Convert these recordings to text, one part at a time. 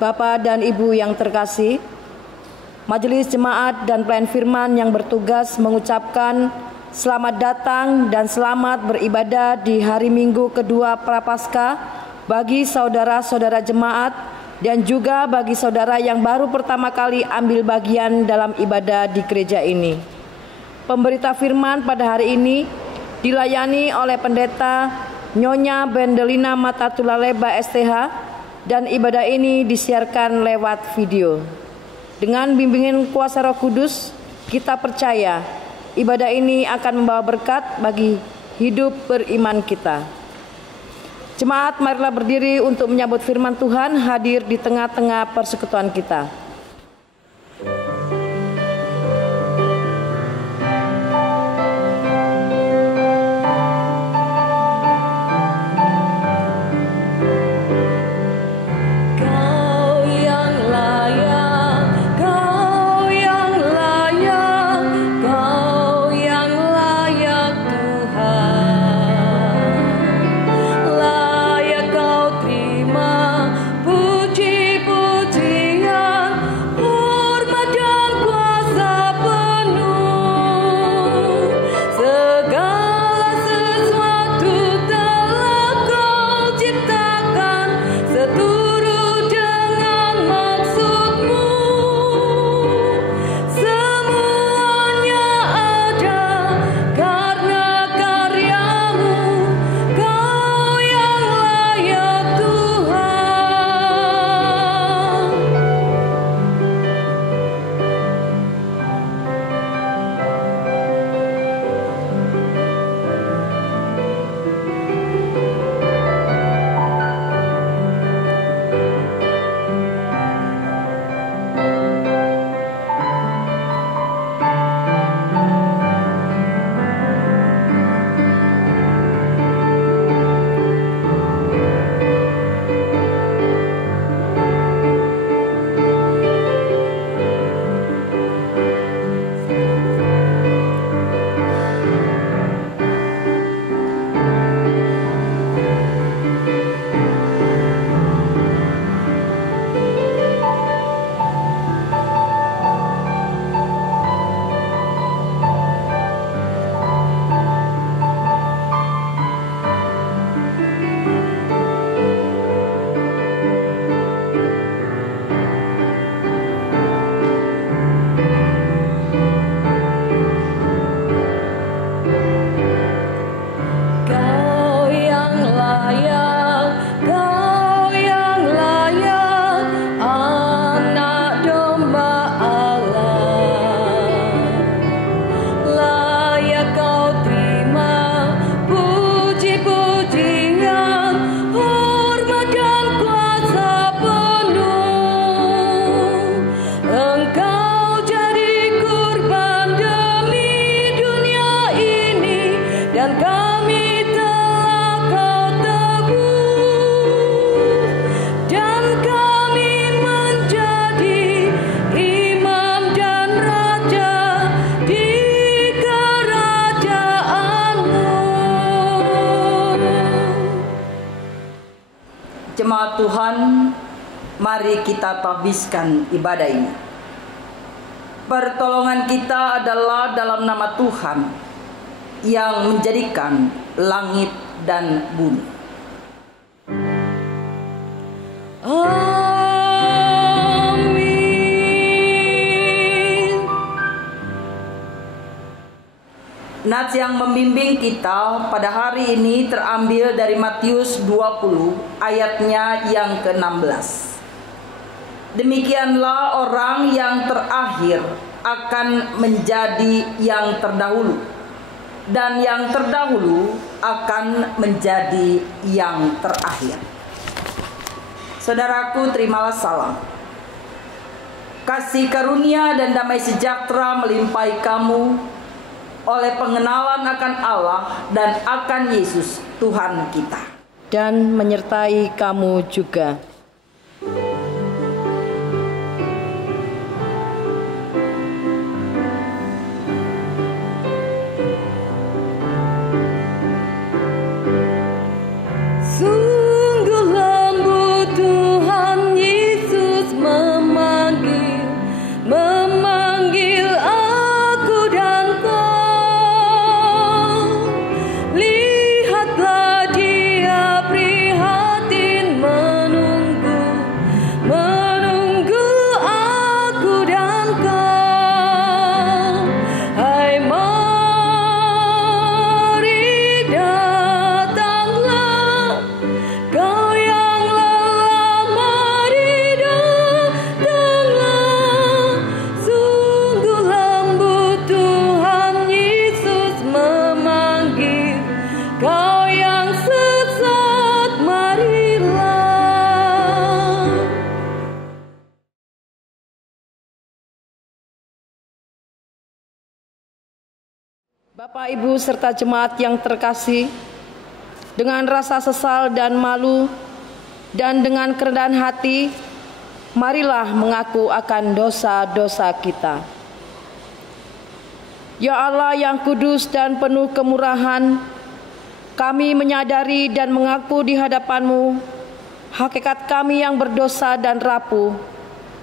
Bapak dan Ibu yang terkasih, Majelis Jemaat dan Pelayan Firman yang bertugas mengucapkan selamat datang dan selamat beribadah di hari Minggu kedua Prapaskah bagi saudara-saudara jemaat dan juga bagi saudara yang baru pertama kali ambil bagian dalam ibadah di gereja ini. Pemberita firman pada hari ini dilayani oleh Pendeta Nyonya Bendelina Matatulaleba STH, dan ibadah ini disiarkan lewat video. Dengan bimbingan kuasa Roh Kudus, kita percaya ibadah ini akan membawa berkat bagi hidup beriman kita. Jemaat, marilah berdiri untuk menyambut firman Tuhan hadir di tengah-tengah persekutuan kita. Jemaat Tuhan, mari kita tabiskan ibadah ini. Pertolongan kita adalah dalam nama Tuhan yang menjadikan langit dan bumi. Nats yang membimbing kita pada hari ini terambil dari Matius 20 ayatnya yang ke-16. Demikianlah orang yang terakhir akan menjadi yang terdahulu, dan yang terdahulu akan menjadi yang terakhir. Saudaraku, terimalah salam. Kasih karunia dan damai sejahtera melimpahi kamu oleh pengenalan akan Allah dan akan Yesus Tuhan kita, dan menyertai kamu juga. Sungguh lembut Tuhan Yesus. Bapak, Ibu, serta jemaat yang terkasih, dengan rasa sesal dan malu dan dengan kerendahan hati, marilah mengaku akan dosa-dosa kita. Ya Allah yang kudus dan penuh kemurahan, kami menyadari dan mengaku di hadapan-Mu hakikat kami yang berdosa dan rapuh,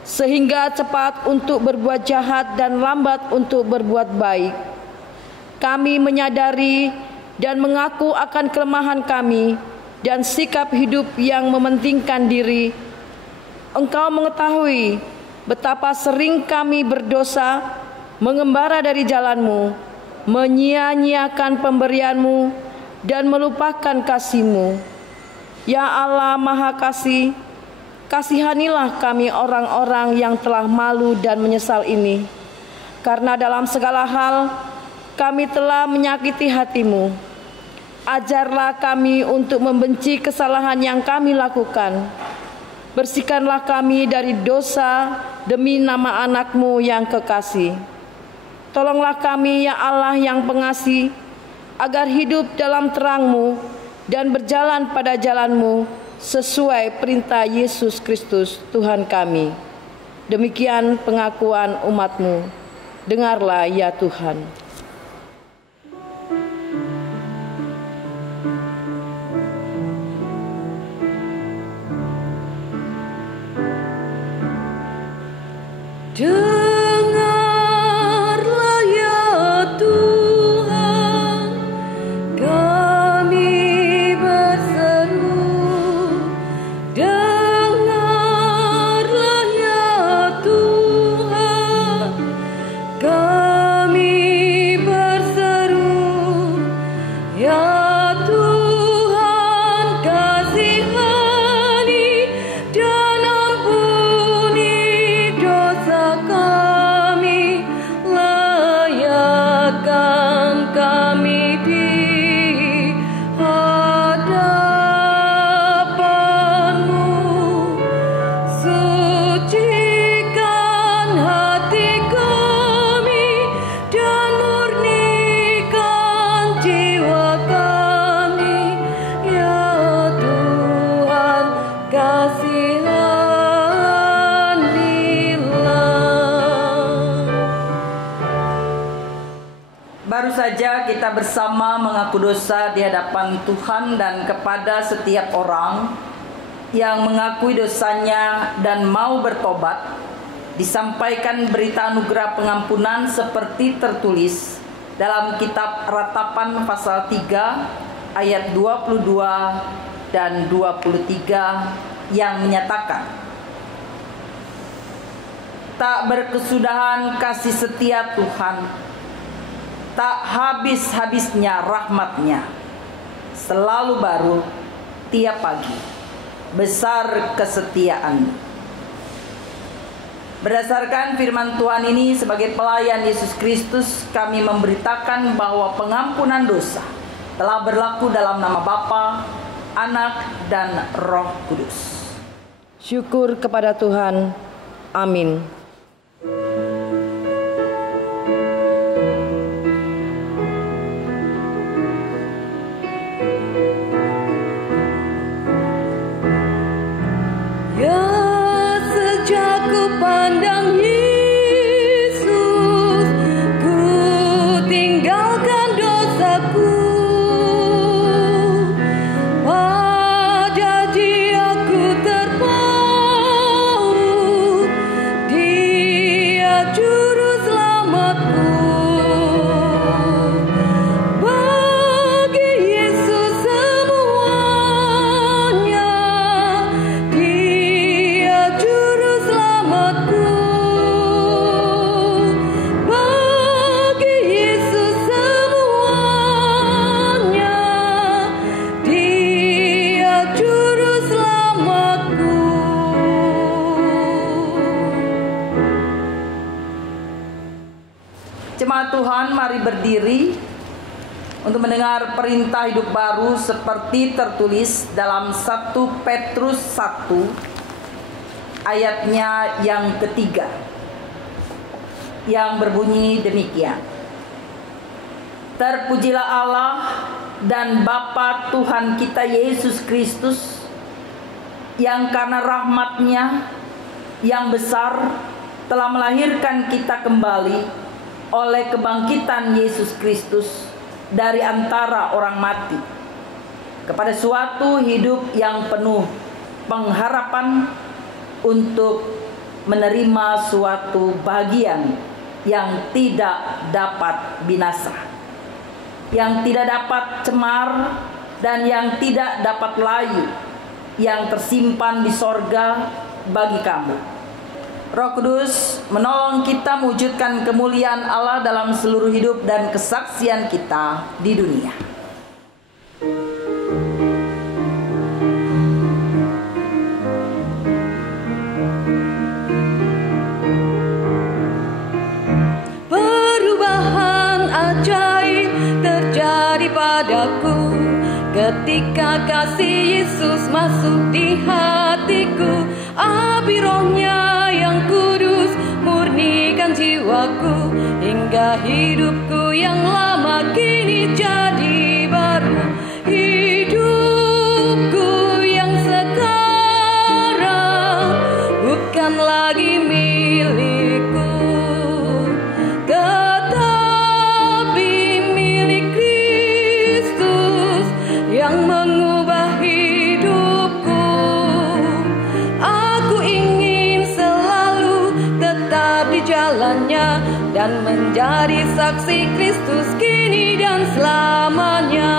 sehingga cepat untuk berbuat jahat dan lambat untuk berbuat baik. Kami menyadari dan mengaku akan kelemahan kami dan sikap hidup yang mementingkan diri. Engkau mengetahui betapa sering kami berdosa, mengembara dari jalan-Mu, menyia-nyiakan pemberian-Mu, dan melupakan kasih-Mu. Ya Allah Maha Kasih, kasihanilah kami orang-orang yang telah malu dan menyesal ini, karena dalam segala hal kami telah menyakiti hati-Mu. Ajarlah kami untuk membenci kesalahan yang kami lakukan. Bersihkanlah kami dari dosa demi nama anak-Mu yang kekasih. Tolonglah kami ya Allah yang pengasih, agar hidup dalam terang-Mu dan berjalan pada jalan-Mu sesuai perintah Yesus Kristus Tuhan kami. Demikian pengakuan umat-Mu. Dengarlah ya Tuhan. Dengarlah ya Tuhan, kami berseru. Dengarlah ya Tuhan, kami berseru. Ya Tuhan, kasihani dan ampuni dosa kami, layakkan kami di hadapan-Mu. Sucikan hati kami dan murnikan jiwa kami, ya Tuhan, Baru saja kita bersama mengaku dosa di hadapan Tuhan dan kepada setiap orang yang mengakui dosanya dan mau bertobat, disampaikan berita anugerah pengampunan seperti tertulis dalam kitab Ratapan pasal 3 ayat 22 dan 23 yang menyatakan, tak berkesudahan kasih setia Tuhan, tak habis-habisnya rahmat-Nya, selalu baru tiap pagi, besar kesetiaan. Berdasarkan firman Tuhan ini, sebagai pelayan Yesus Kristus, kami memberitakan bahwa pengampunan dosa telah berlaku dalam nama Bapa, Anak, dan Roh Kudus. Syukur kepada Tuhan. Amin. Ya, sejak ku pandang Yesus, ku tinggalkan dosaku. Pada Dia ku terpaut, Dia juru selamatku. Bagi Yesus semuanya, Dia juru selamatku. Bagi Yesus semuanya, Dia juru selamatku. Jemaat Tuhan, mari berdiri untuk mendengar perintah hidup baru seperti tertulis dalam 1 Petrus 1 ayatnya yang ketiga, yang berbunyi demikian. Terpujilah Allah dan Bapa Tuhan kita Yesus Kristus, yang karena rahmat-Nya yang besar telah melahirkan kita kembali oleh kebangkitan Yesus Kristus dari antara orang mati kepada suatu hidup yang penuh pengharapan untuk menerima suatu bahagian yang tidak dapat binasa, yang tidak dapat cemar, dan yang tidak dapat layu, yang tersimpan di sorga bagi kamu. Roh Kudus menolong kita mewujudkan kemuliaan Allah dalam seluruh hidup dan kesaksian kita di dunia. Padaku ketika kasih Yesus masuk di hatiku, api Roh-Nya yang kudus murnikan jiwaku, hingga hidupku yang lama kini jadi baru. Hidupku yang sekarang bukan lagi milikku, yang mengubah hidupku. Aku ingin selalu tetap di jalannya dan menjadi saksi Kristus kini dan selamanya.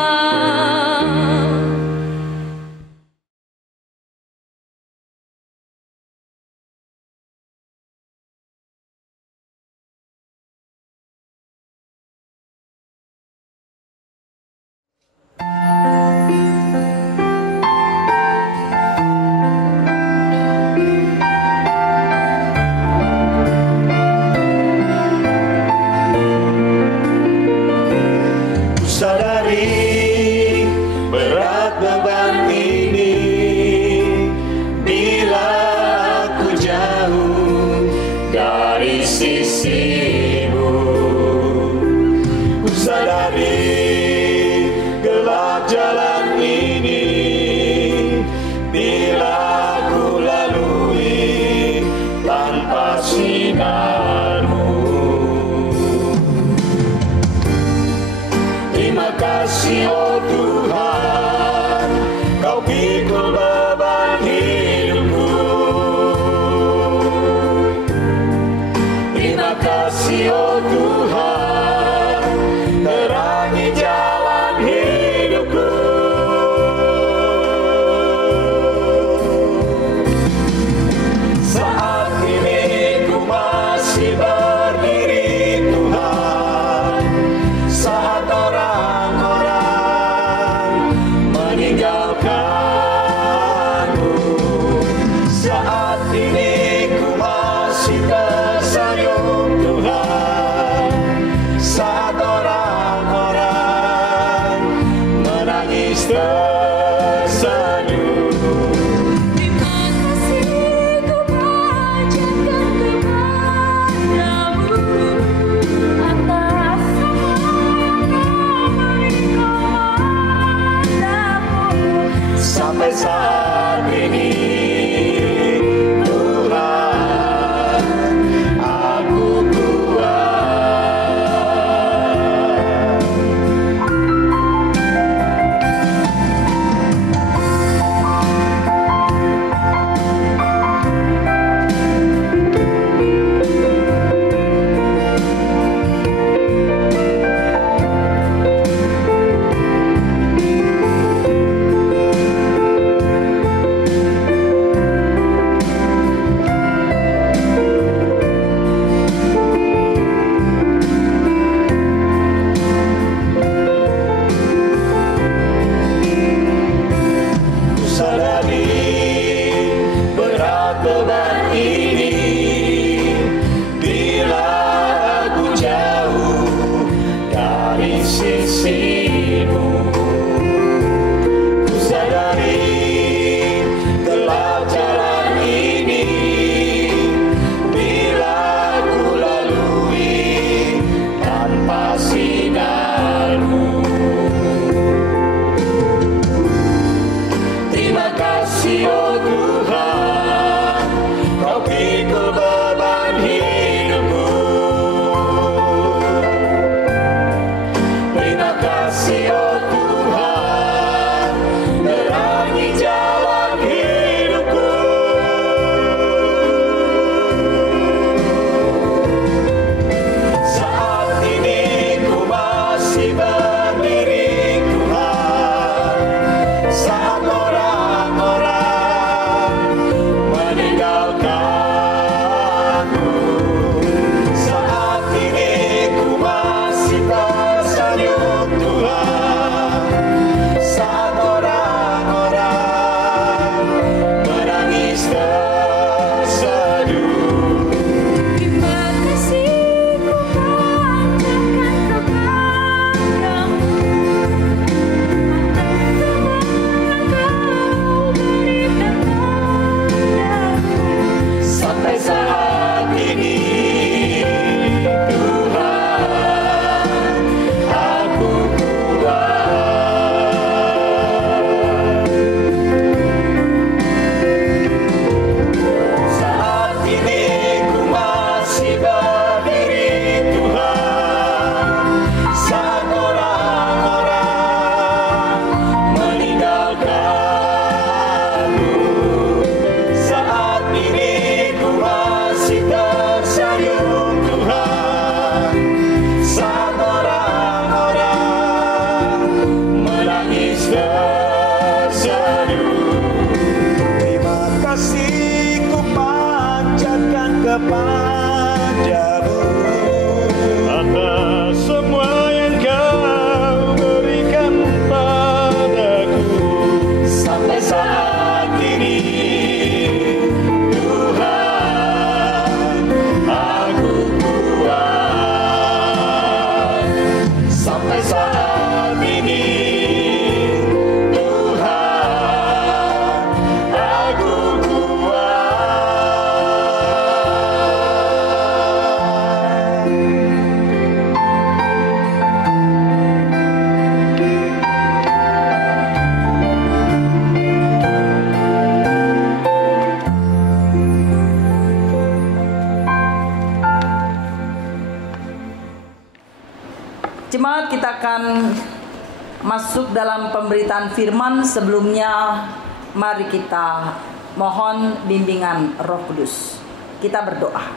padamu atas semua yang kau berikan padaku sampai saat ini. Tuhan, aku kuat sampai saat ini. Tuhan, aku Jemaat, kita akan masuk dalam pemberitaan firman. Sebelumnya mari kita mohon bimbingan Roh Kudus. Kita berdoa.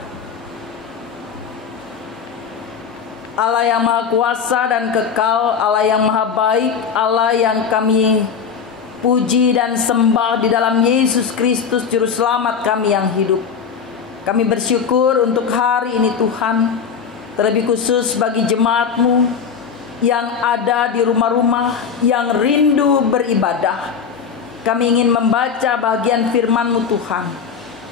Allah yang Maha Kuasa dan Kekal, Allah yang Maha Baik, Allah yang kami puji dan sembah di dalam Yesus Kristus Juru Selamat kami yang hidup. Kami bersyukur untuk hari ini Tuhan, terlebih khusus bagi jemaat-Mu yang ada di rumah-rumah, yang rindu beribadah. Kami ingin membaca bagian firman-Mu Tuhan.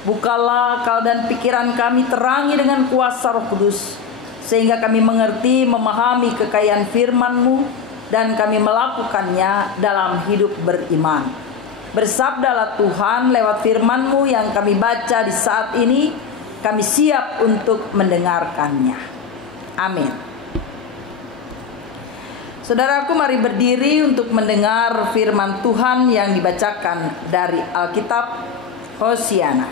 Bukalah akal dan pikiran kami, terangi dengan kuasa Roh Kudus, sehingga kami mengerti, memahami kekayaan firman-Mu, dan kami melakukannya dalam hidup beriman. Bersabdalah Tuhan lewat firman-Mu yang kami baca di saat ini. Kami siap untuk mendengarkannya. Amin. Saudaraku, mari berdiri untuk mendengar firman Tuhan yang dibacakan dari Alkitab Hosiana.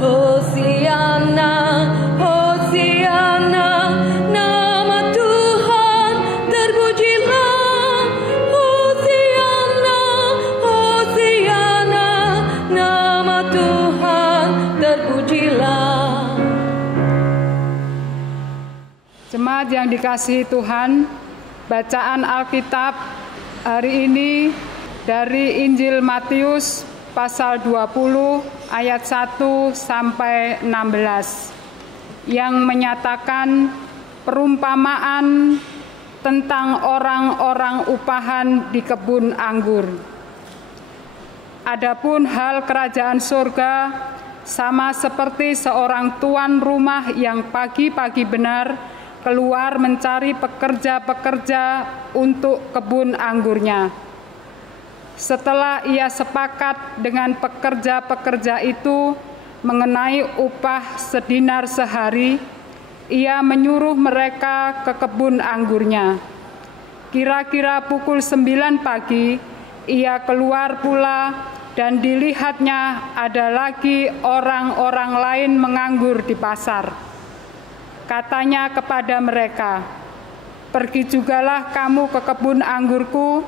Hosiana, Hosiana, nama Tuhan terpujilah. Hosiana, Hosiana, nama Tuhan terpujilah. Jemaat yang dikasihi Tuhan, bacaan Alkitab hari ini dari Injil Matius pasal 20 ayat 1 sampai 16 yang menyatakan perumpamaan tentang orang-orang upahan di kebun anggur. Adapun hal kerajaan surga sama seperti seorang tuan rumah yang pagi-pagi benar keluar mencari pekerja-pekerja untuk kebun anggurnya. Setelah ia sepakat dengan pekerja-pekerja itu mengenai upah sedinar sehari, ia menyuruh mereka ke kebun anggurnya. Kira-kira pukul 9 pagi, ia keluar pula dan dilihatnya ada lagi orang-orang lain menganggur di pasar. Katanya kepada mereka, "Pergi jugalah kamu ke kebun anggurku,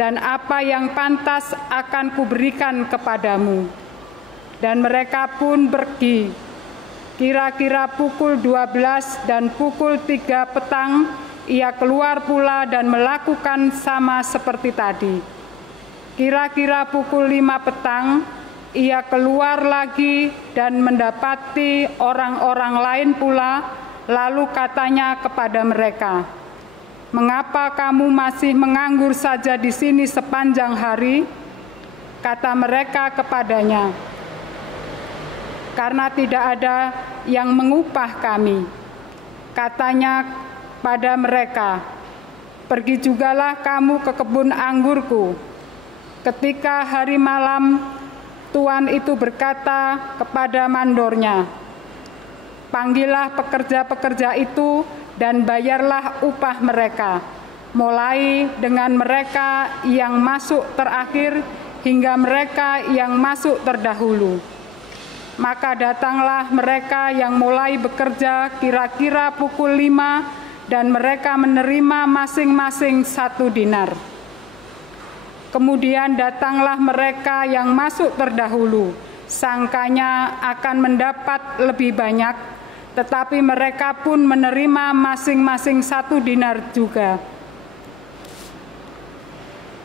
dan apa yang pantas akan kuberikan kepadamu." Dan mereka pun pergi. Kira-kira pukul 12 dan pukul 3 petang, ia keluar pula dan melakukan sama seperti tadi. Kira-kira pukul 5 petang, ia keluar lagi dan mendapati orang-orang lain pula. Lalu katanya kepada mereka, "Mengapa kamu masih menganggur saja di sini sepanjang hari?" Kata mereka kepadanya, "Karena tidak ada yang mengupah kami." Katanya pada mereka, "Pergi jugalah kamu ke kebun anggurku." Ketika hari malam, tuan itu berkata kepada mandornya, "Panggillah pekerja-pekerja itu dan bayarlah upah mereka, mulai dengan mereka yang masuk terakhir hingga mereka yang masuk terdahulu." Maka datanglah mereka yang mulai bekerja kira-kira pukul 5 dan mereka menerima masing-masing 1 dinar. Kemudian datanglah mereka yang masuk terdahulu, sangkanya akan mendapat lebih banyak, tetapi mereka pun menerima masing-masing 1 dinar juga.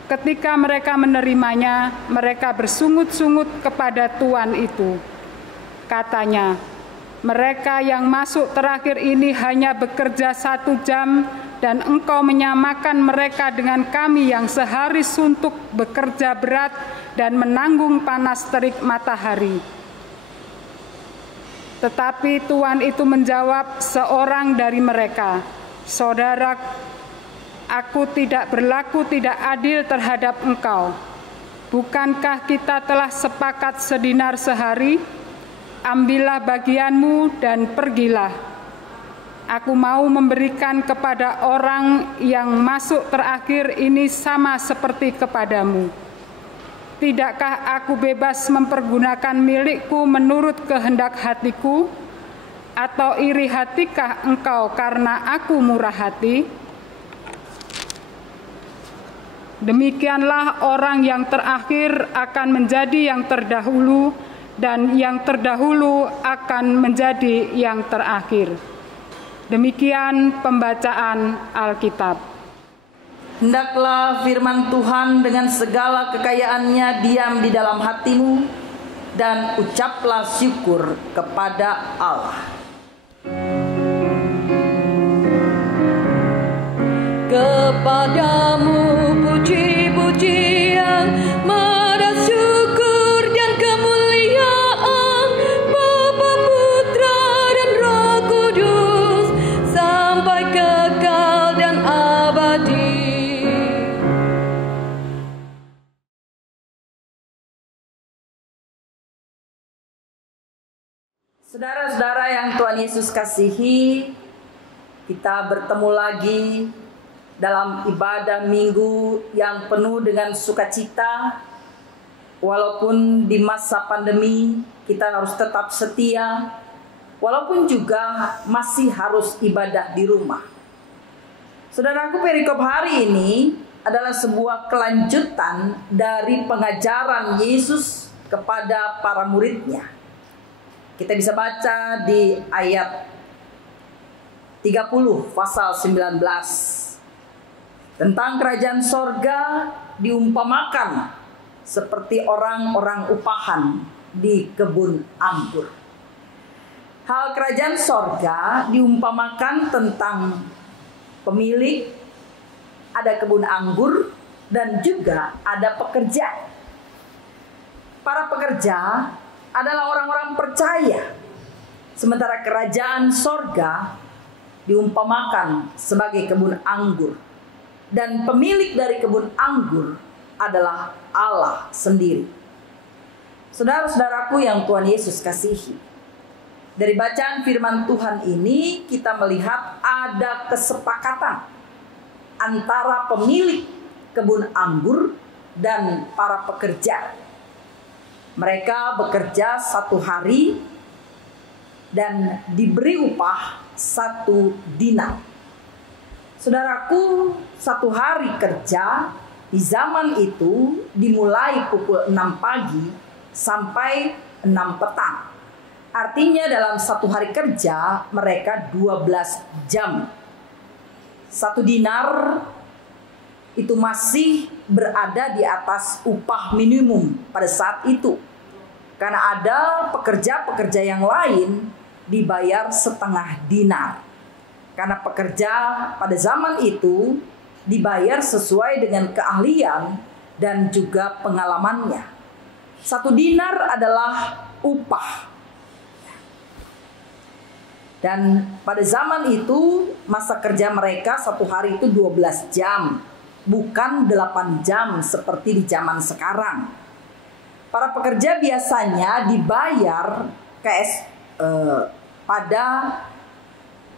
Ketika mereka menerimanya, mereka bersungut-sungut kepada tuan itu. Katanya, mereka yang masuk terakhir ini hanya bekerja 1 jam, dan engkau menyamakan mereka dengan kami yang sehari suntuk bekerja berat dan menanggung panas terik matahari. Tetapi tuan itu menjawab seorang dari mereka, "Saudara, aku tidak berlaku tidak adil terhadap engkau. Bukankah kita telah sepakat sedinar sehari? Ambillah bagianmu dan pergilah. Aku mau memberikan kepada orang yang masuk terakhir ini sama seperti kepadamu. Tidakkah aku bebas mempergunakan milikku menurut kehendak hatiku? Atau iri hatikah engkau karena aku murah hati?" Demikianlah orang yang terakhir akan menjadi yang terdahulu, dan yang terdahulu akan menjadi yang terakhir. Demikian pembacaan Alkitab. Hendaklah firman Tuhan dengan segala kekayaannya diam di dalam hatimu, dan ucaplah syukur kepada Allah. Kepadamu puji-pujian, maha syukur dan kemuliaan, Bapa, Putra, dan Roh Kudus, sampai kekal dan abadi. Saudara-saudara yang Tuhan Yesus kasihi, kita bertemu lagi dalam ibadah minggu yang penuh dengan sukacita. Walaupun di masa pandemi kita harus tetap setia, walaupun juga masih harus ibadah di rumah. Saudaraku, perikop hari ini adalah sebuah kelanjutan dari pengajaran Yesus kepada para muridnya. Kita bisa baca di ayat 30 pasal 19. Tentang kerajaan sorga diumpamakan seperti orang-orang upahan di kebun anggur. Hal kerajaan sorga diumpamakan tentang pemilik, ada kebun anggur, dan juga ada pekerja. Para pekerja adalah orang-orang percaya, sementara kerajaan sorga diumpamakan sebagai kebun anggur. Dan pemilik dari kebun anggur adalah Allah sendiri. Saudara-saudaraku yang Tuhan Yesus kasihi, dari bacaan firman Tuhan ini kita melihat ada kesepakatan antara pemilik kebun anggur dan para pekerja. Mereka bekerja 1 hari dan diberi upah 1 dinar. Saudaraku, 1 hari kerja di zaman itu dimulai pukul 6 pagi sampai 6 petang. Artinya dalam 1 hari kerja mereka 12 jam. 1 dinar itu masih berada di atas upah minimum pada saat itu. Karena ada pekerja-pekerja yang lain dibayar 1/2 dinar. Karena pekerja pada zaman itu dibayar sesuai dengan keahlian dan juga pengalamannya. 1 dinar adalah upah. Dan pada zaman itu masa kerja mereka 1 hari itu 12 jam. Bukan 8 jam seperti di zaman sekarang. Para pekerja biasanya dibayar pada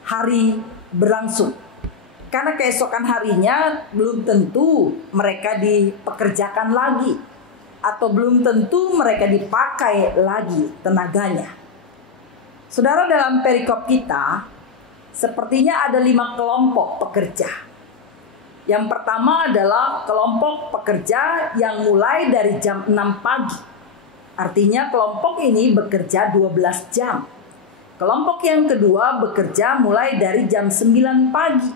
hari berlangsung. Karena keesokan harinya belum tentu mereka dipekerjakan lagi. Atau belum tentu mereka dipakai lagi tenaganya. Saudara, dalam perikop kita sepertinya ada 5 kelompok pekerja. Yang pertama adalah kelompok pekerja yang mulai dari jam 6 pagi. Artinya kelompok ini bekerja 12 jam. Kelompok yang kedua bekerja mulai dari jam 9 pagi.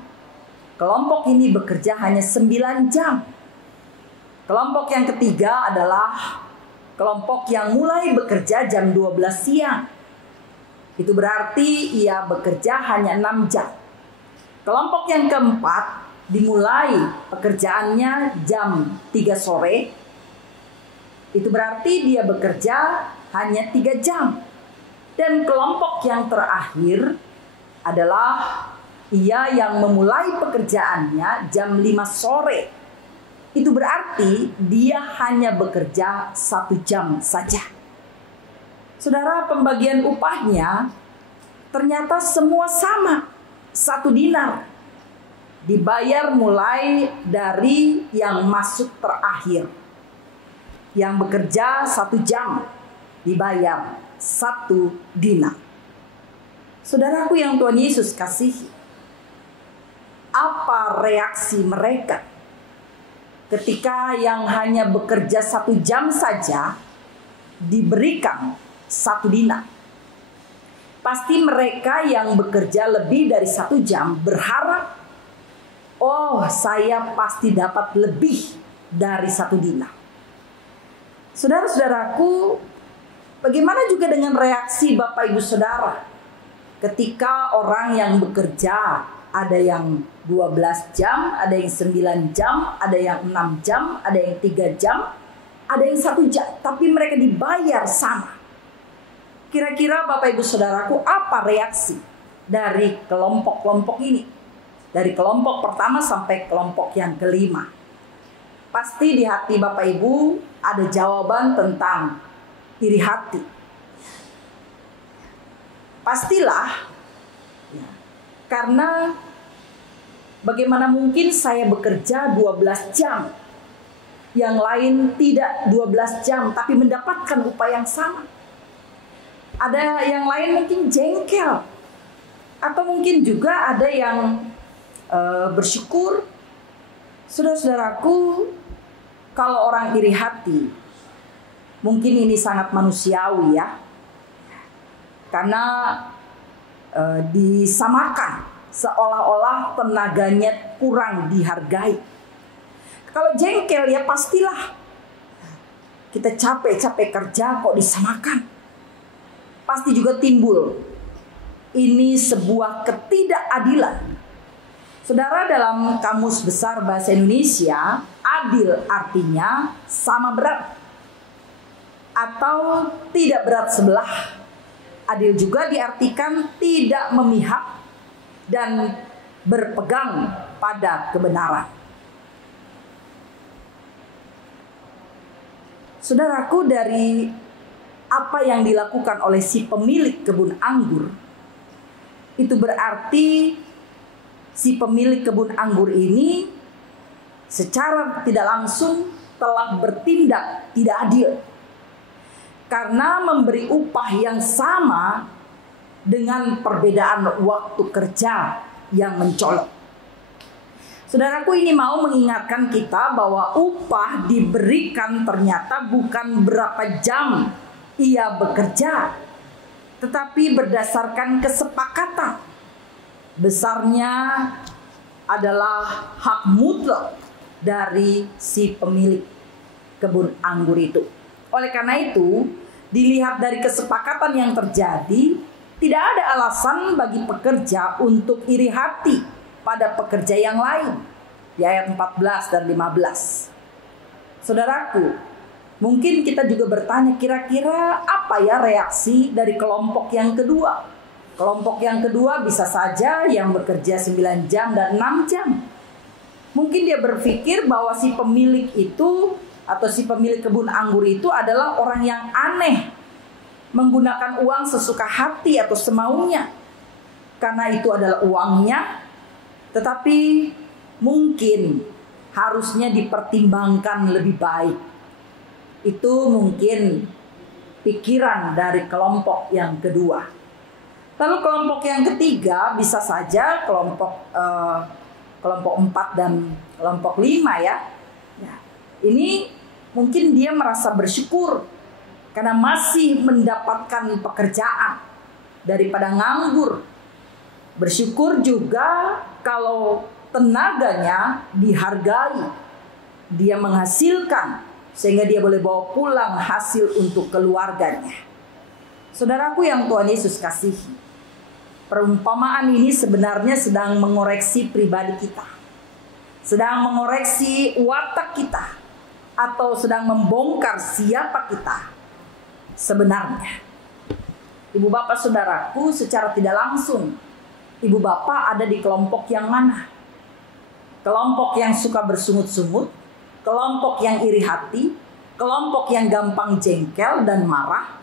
Kelompok ini bekerja hanya 9 jam. Kelompok yang ketiga adalah kelompok yang mulai bekerja jam 12 siang. Itu berarti ia bekerja hanya 6 jam. Kelompok yang keempat dimulai pekerjaannya jam 3 sore. Itu berarti dia bekerja hanya 3 jam. Dan kelompok yang terakhir adalah ia yang memulai pekerjaannya jam 5 sore. Itu berarti dia hanya bekerja 1 jam saja. Saudara, pembagian upahnya ternyata semua sama, 1 dinar. Dibayar mulai dari yang masuk terakhir. Yang bekerja 1 jam dibayar 1 dinar. Saudaraku yang Tuhan Yesus kasihi, apa reaksi mereka ketika yang hanya bekerja 1 jam saja diberikan 1 dinar? Pasti mereka yang bekerja lebih dari 1 jam berharap, oh, saya pasti dapat lebih dari 1 dinar. Saudara-saudaraku, bagaimana juga dengan reaksi Bapak Ibu Saudara ketika orang yang bekerja, ada yang 12 jam, ada yang 9 jam, ada yang 6 jam, ada yang 3 jam, ada yang 1 jam, tapi mereka dibayar sama. Kira-kira Bapak Ibu Saudaraku, apa reaksi dari kelompok-kelompok ini? Dari kelompok pertama sampai kelompok yang kelima. Pasti di hati Bapak Ibu ada jawaban tentang iri hati. Pastilah. Karena bagaimana mungkin saya bekerja 12 jam, yang lain tidak 12 jam tapi mendapatkan upah yang sama. Ada yang lain mungkin jengkel, atau mungkin juga ada yang bersyukur. Saudara-saudaraku, kalau orang iri hati, mungkin ini sangat manusiawi ya, karena disamakan seolah-olah tenaganya kurang dihargai. Kalau jengkel ya pastilah, kita capek-capek kerja kok disamakan. Pasti juga timbul, ini sebuah ketidakadilan. Saudara, dalam Kamus Besar Bahasa Indonesia, adil artinya sama berat atau tidak berat sebelah. Adil juga diartikan tidak memihak dan berpegang pada kebenaran. Saudaraku, dari apa yang dilakukan oleh si pemilik kebun anggur, itu berarti si pemilik kebun anggur ini secara tidak langsung telah bertindak tidak adil, karena memberi upah yang sama dengan perbedaan waktu kerja yang mencolok. Saudaraku, ini mau mengingatkan kita bahwa upah diberikan ternyata bukan berapa jam ia bekerja, tetapi berdasarkan kesepakatan. Besarnya adalah hak mutlak dari si pemilik kebun anggur itu. Oleh karena itu, dilihat dari kesepakatan yang terjadi, tidak ada alasan bagi pekerja untuk iri hati pada pekerja yang lain. Di ayat 14 dan 15. Saudaraku, mungkin kita juga bertanya, kira-kira apa ya reaksi dari kelompok yang kedua? Kelompok yang kedua bisa saja yang bekerja 9 jam dan 6 jam. Mungkin dia berpikir bahwa si pemilik itu atau si pemilik kebun anggur itu adalah orang yang aneh, menggunakan uang sesuka hati atau semaunya, karena itu adalah uangnya. Tetapi mungkin harusnya dipertimbangkan lebih baik. Itu mungkin pikiran dari kelompok yang kedua. Lalu kelompok yang ketiga bisa saja kelompok 4 dan kelompok 5 ya. Ini mungkin dia merasa bersyukur karena masih mendapatkan pekerjaan daripada nganggur. Bersyukur juga kalau tenaganya dihargai. dia menghasilkan sehingga dia boleh bawa pulang hasil untuk keluarganya. Saudaraku yang Tuhan Yesus kasihi, perumpamaan ini sebenarnya sedang mengoreksi pribadi kita, sedang mengoreksi watak kita, atau sedang membongkar siapa kita sebenarnya. Ibu bapak saudaraku, secara tidak langsung ibu bapak ada di kelompok yang mana? Kelompok yang suka bersungut-sungut, kelompok yang iri hati, kelompok yang gampang jengkel dan marah,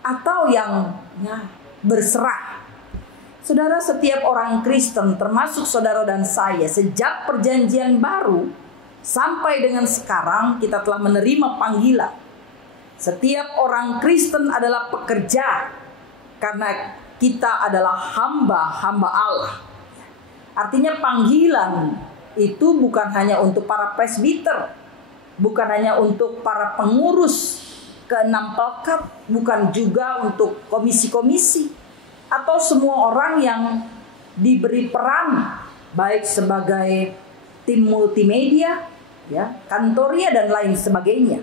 atau yang berserah. Saudara, setiap orang Kristen termasuk saudara dan saya, sejak perjanjian baru sampai dengan sekarang kita telah menerima panggilan. Setiap orang Kristen adalah pekerja, karena kita adalah hamba-hamba Allah. Artinya panggilan itu bukan hanya untuk para presbiter, bukan hanya untuk para pengurus ke-6 pelkat, bukan juga untuk komisi-komisi atau semua orang yang diberi peran baik sebagai tim multimedia, kantoria dan lain sebagainya.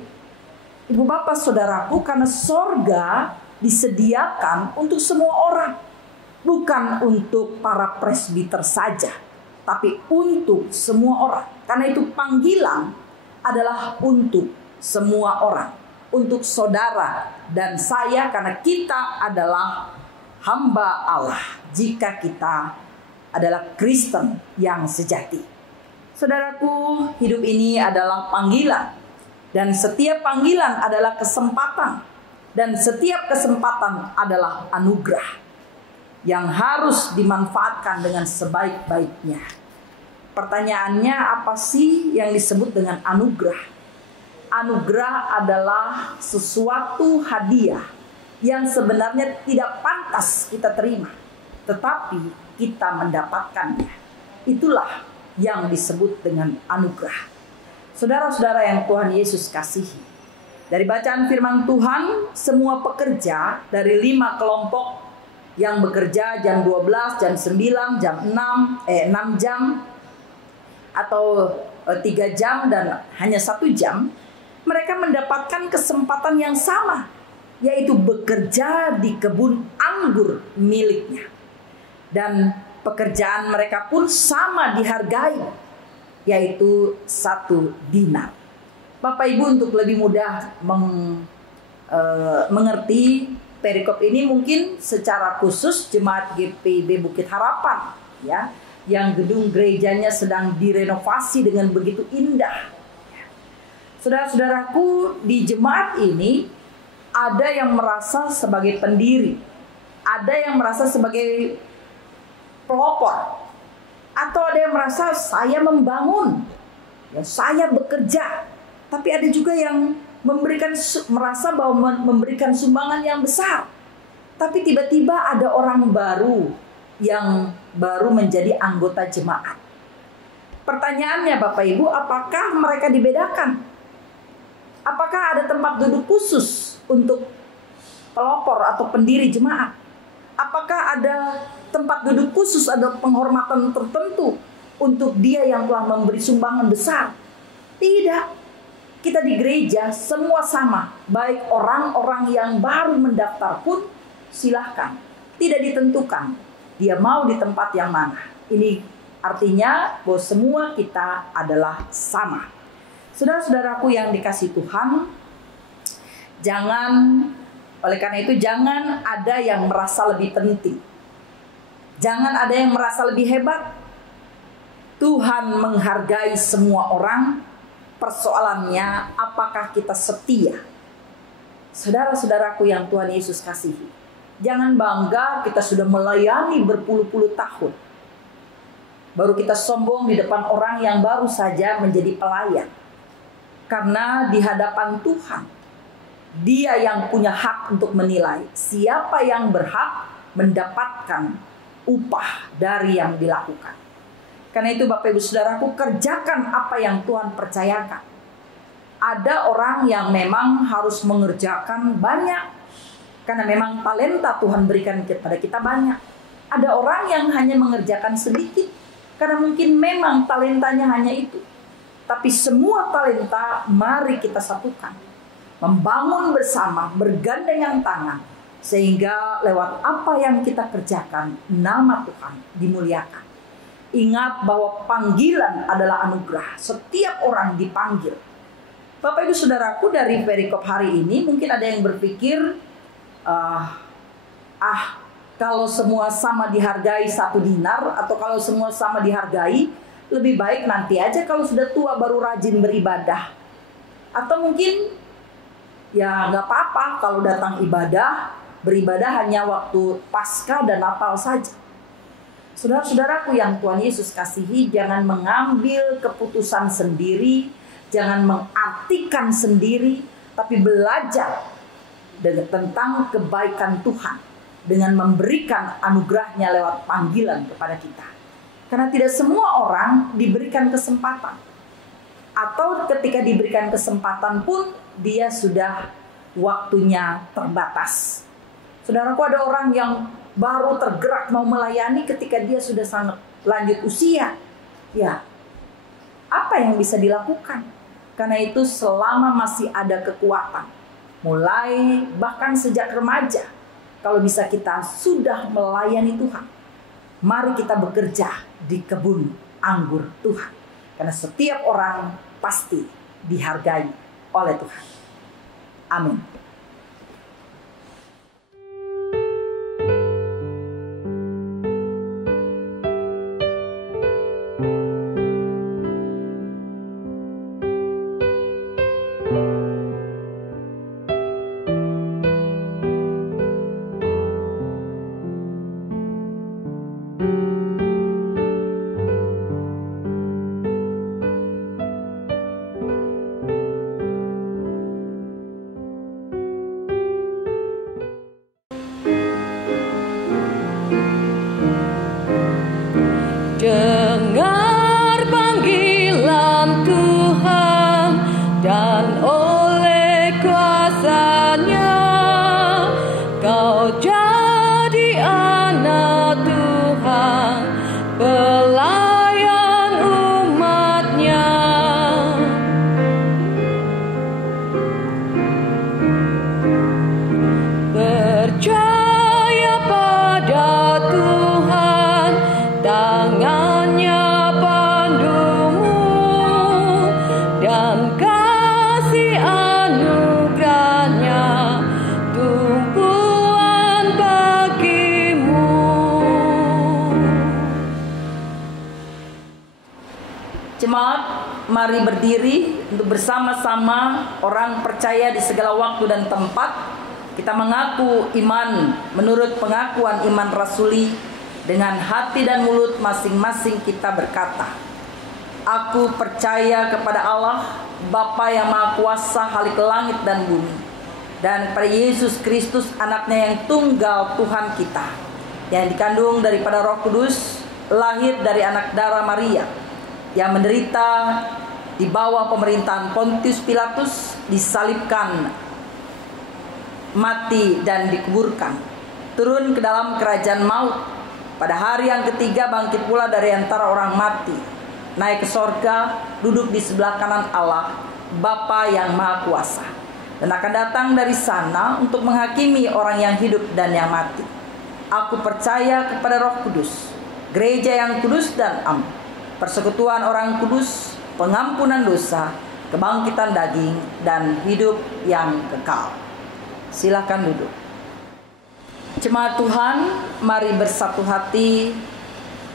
Ibu bapak saudaraku, karena sorga disediakan untuk semua orang, bukan untuk para presbiter saja, tapi untuk semua orang. Karena itu panggilan adalah untuk semua orang, untuk saudara dan saya, karena kita adalah hamba Allah jika kita adalah Kristen yang sejati. Saudaraku, hidup ini adalah panggilan, dan setiap panggilan adalah kesempatan, dan setiap kesempatan adalah anugerah yang harus dimanfaatkan dengan sebaik-baiknya. Pertanyaannya, apa sih yang disebut dengan anugerah? Anugerah adalah sesuatu hadiah yang sebenarnya tidak pantas kita terima, tetapi kita mendapatkannya. Itulah yang disebut dengan anugerah. Saudara-saudara yang Tuhan Yesus kasihi, dari bacaan firman Tuhan, semua pekerja dari 5 kelompok yang bekerja jam 12, jam 9, jam 6 jam, atau 3 jam dan hanya 1 jam, mereka mendapatkan kesempatan yang sama, yaitu bekerja di kebun anggur miliknya. Dan pekerjaan mereka pun sama dihargai, yaitu 1 dinar. Bapak Ibu, untuk lebih mudah mengerti perikop ini, mungkin secara khusus jemaat GPIB Bukit Harapan, yang gedung gerejanya sedang direnovasi dengan begitu indah. Saudara-saudaraku, di jemaat ini ada yang merasa sebagai pendiri, ada yang merasa sebagai pelopor, atau ada yang merasa saya membangun, saya bekerja. Tapi ada juga yang merasa bahwa memberikan sumbangan yang besar. Tapi tiba-tiba ada orang baru yang baru menjadi anggota jemaat. Pertanyaannya Bapak Ibu, apakah mereka dibedakan? Apakah ada tempat duduk khusus untuk pelopor atau pendiri jemaat? Apakah ada tempat duduk khusus, ada penghormatan tertentu untuk dia yang telah memberi sumbangan besar? Tidak. Kita di gereja semua sama, baik orang-orang yang baru mendaftar pun silahkan. Tidak ditentukan dia mau di tempat yang mana. Ini artinya bahwa semua kita adalah sama. Saudara-saudaraku yang dikasihi Tuhan, oleh karena itu jangan ada yang merasa lebih penting. Jangan ada yang merasa lebih hebat. Tuhan menghargai semua orang. Persoalannya, apakah kita setia? Saudara-saudaraku yang Tuhan Yesus kasihi, jangan bangga kita sudah melayani berpuluh-puluh tahun, baru kita sombong di depan orang yang baru saja menjadi pelayan. Karena di hadapan Tuhan, Dia yang punya hak untuk menilai siapa yang berhak mendapatkan upah dari yang dilakukan. Karena itu Bapak Ibu Saudaraku, kerjakan apa yang Tuhan percayakan. Ada orang yang memang harus mengerjakan banyak, karena memang talenta Tuhan berikan kepada kita banyak. Ada orang yang hanya mengerjakan sedikit, karena mungkin memang talentanya hanya itu. Tapi semua talenta mari kita satukan, membangun bersama, bergandengan tangan, sehingga lewat apa yang kita kerjakan nama Tuhan dimuliakan. Ingat bahwa panggilan adalah anugerah. Setiap orang dipanggil. Bapak Ibu Saudaraku, dari perikop hari ini mungkin ada yang berpikir, kalau semua sama dihargai 1 dinar, atau kalau semua sama dihargai, lebih baik nanti aja kalau sudah tua baru rajin beribadah. Atau mungkin ya nggak apa-apa kalau datang beribadah hanya waktu Paskah dan Natal saja. Saudara-saudaraku yang Tuhan Yesus kasihi, jangan mengambil keputusan sendiri, jangan mengartikan sendiri, tapi belajar tentang kebaikan Tuhan dengan memberikan anugerahnya lewat panggilan kepada kita. Karena tidak semua orang diberikan kesempatan. Atau ketika diberikan kesempatan pun dia sudah waktunya terbatas. Saudaraku, ada orang yang baru tergerak mau melayani ketika dia sudah sangat lanjut usia. Ya, apa yang bisa dilakukan? Karena itu selama masih ada kekuatan, mulai bahkan sejak remaja, kalau bisa kita sudah melayani Tuhan, mari kita bekerja di kebun anggur Tuhan. Karena setiap orang pasti dihargai oleh Tuhan. Amin. Dengar panggilan Tuhan dan oleh kuasa-Nya kau jadi anak Tuhan, pelayan umat-Nya. Percaya pada Tuhan, tangannya pandumu, dan kasih anugerahnya tumpuan bagimu. Jemaat, mari berdiri untuk bersama-sama orang percaya di segala waktu dan tempat. Kita mengaku iman menurut pengakuan iman rasuli. Dengan hati dan mulut masing-masing kita berkata, aku percaya kepada Allah, Bapa yang Maha Kuasa halik langit dan bumi, dan kepada Yesus Kristus anaknya yang tunggal Tuhan kita, yang dikandung daripada Roh Kudus, lahir dari anak darah Maria, yang menderita di bawah pemerintahan Pontius Pilatus, disalibkan, mati dan dikuburkan, turun ke dalam kerajaan maut. Pada hari yang ketiga bangkit pula dari antara orang mati, naik ke sorga, duduk di sebelah kanan Allah, Bapa yang Maha Kuasa, dan akan datang dari sana untuk menghakimi orang yang hidup dan yang mati. Aku percaya kepada Roh Kudus, gereja yang kudus dan am, persekutuan orang kudus, pengampunan dosa, kebangkitan daging, dan hidup yang kekal. Silakan duduk. Jemaat Tuhan, mari bersatu hati,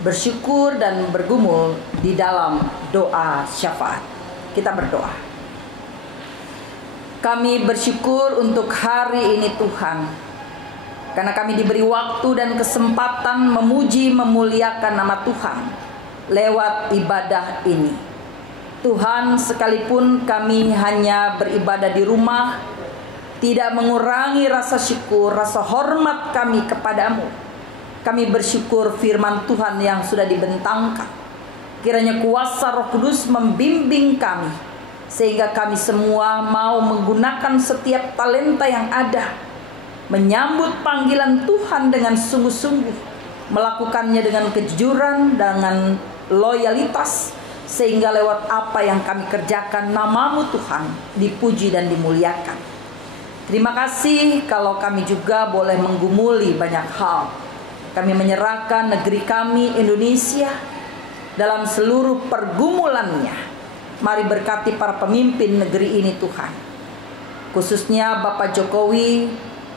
bersyukur dan bergumul di dalam doa syafaat. Kita berdoa. Kami bersyukur untuk hari ini Tuhan, karena kami diberi waktu dan kesempatan memuji memuliakan nama Tuhan lewat ibadah ini. Tuhan, sekalipun kami hanya beribadah di rumah, tidak mengurangi rasa syukur, rasa hormat kami kepadamu. Kami bersyukur firman Tuhan yang sudah dibentangkan. Kiranya kuasa Roh Kudus membimbing kami, sehingga kami semua mau menggunakan setiap talenta yang ada, menyambut panggilan Tuhan dengan sungguh-sungguh, melakukannya dengan kejujuran, dengan loyalitas, sehingga lewat apa yang kami kerjakan nama-Mu Tuhan dipuji dan dimuliakan. Terima kasih kalau kami juga boleh menggumuli banyak hal. Kami menyerahkan negeri kami Indonesia dalam seluruh pergumulannya. Mari berkati para pemimpin negeri ini Tuhan, khususnya Bapak Jokowi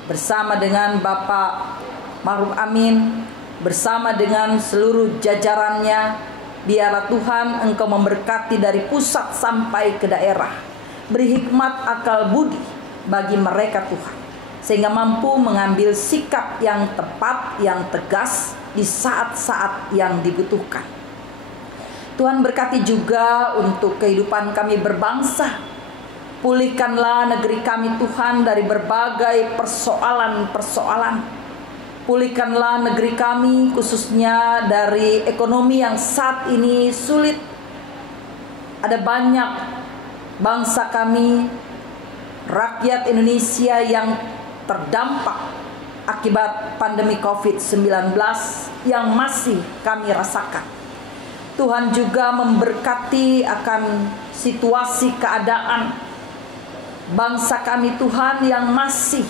bersama dengan Bapak Ma'ruf Amin, bersama dengan seluruh jajarannya. Biarlah Tuhan Engkau memberkati dari pusat sampai ke daerah. Beri hikmat akal budi bagi mereka Tuhan, sehingga mampu mengambil sikap yang tepat, yang tegas di saat-saat yang dibutuhkan. Tuhan berkati juga untuk kehidupan kami berbangsa. Pulihkanlah negeri kami Tuhan dari berbagai persoalan-persoalan. Pulihkanlah negeri kami khususnya dari ekonomi yang saat ini sulit. Ada banyak bangsa kami, rakyat Indonesia yang terdampak akibat pandemi COVID-19 yang masih kami rasakan. Tuhan juga memberkati akan situasi keadaan bangsa kami Tuhan yang masih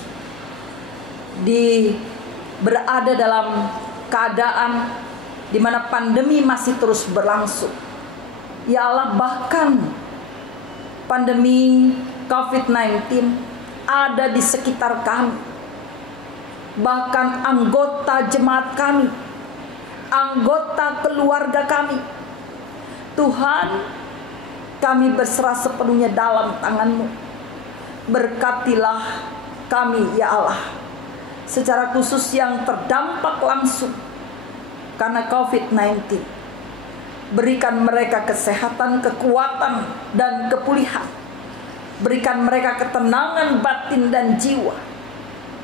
berada dalam keadaan di mana pandemi masih terus berlangsung. Ya Allah, bahkan pandemi COVID-19 ada di sekitar kami. Bahkan anggota jemaat kami, anggota keluarga kami. Tuhan, kami berserah sepenuhnya dalam tangan-Mu. Berkatilah kami ya Allah, secara khusus yang terdampak langsung karena COVID-19. Berikan mereka kesehatan, kekuatan, dan kepulihan. Berikan mereka ketenangan batin dan jiwa,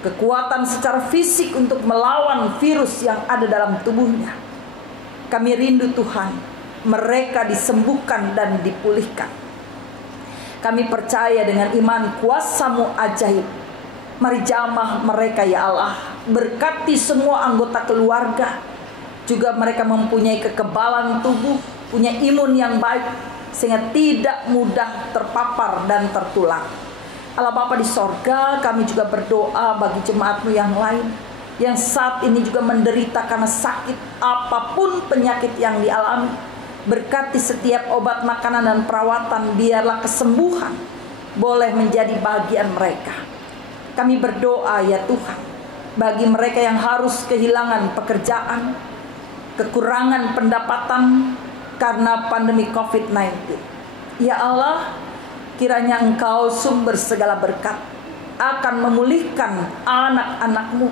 kekuatan secara fisik untuk melawan virus yang ada dalam tubuhnya. Kami rindu Tuhan, mereka disembuhkan dan dipulihkan. Kami percaya dengan iman kuasa-Mu ajaib. Mari jamah mereka ya Allah. Berkati semua anggota keluarga. Juga mereka mempunyai kekebalan tubuh, punya imun yang baik, sehingga tidak mudah terpapar dan tertular. Allah Bapa di sorga, kami juga berdoa bagi jemaat-Mu yang lain, yang saat ini juga menderita karena sakit, apapun penyakit yang dialami. Berkati setiap obat, makanan, dan perawatan. Biarlah kesembuhan boleh menjadi bagian mereka. Kami berdoa ya Tuhan, bagi mereka yang harus kehilangan pekerjaan, kekurangan pendapatan karena pandemi COVID-19. Ya Allah, kiranya Engkau sumber segala berkat akan memulihkan anak-anak-Mu,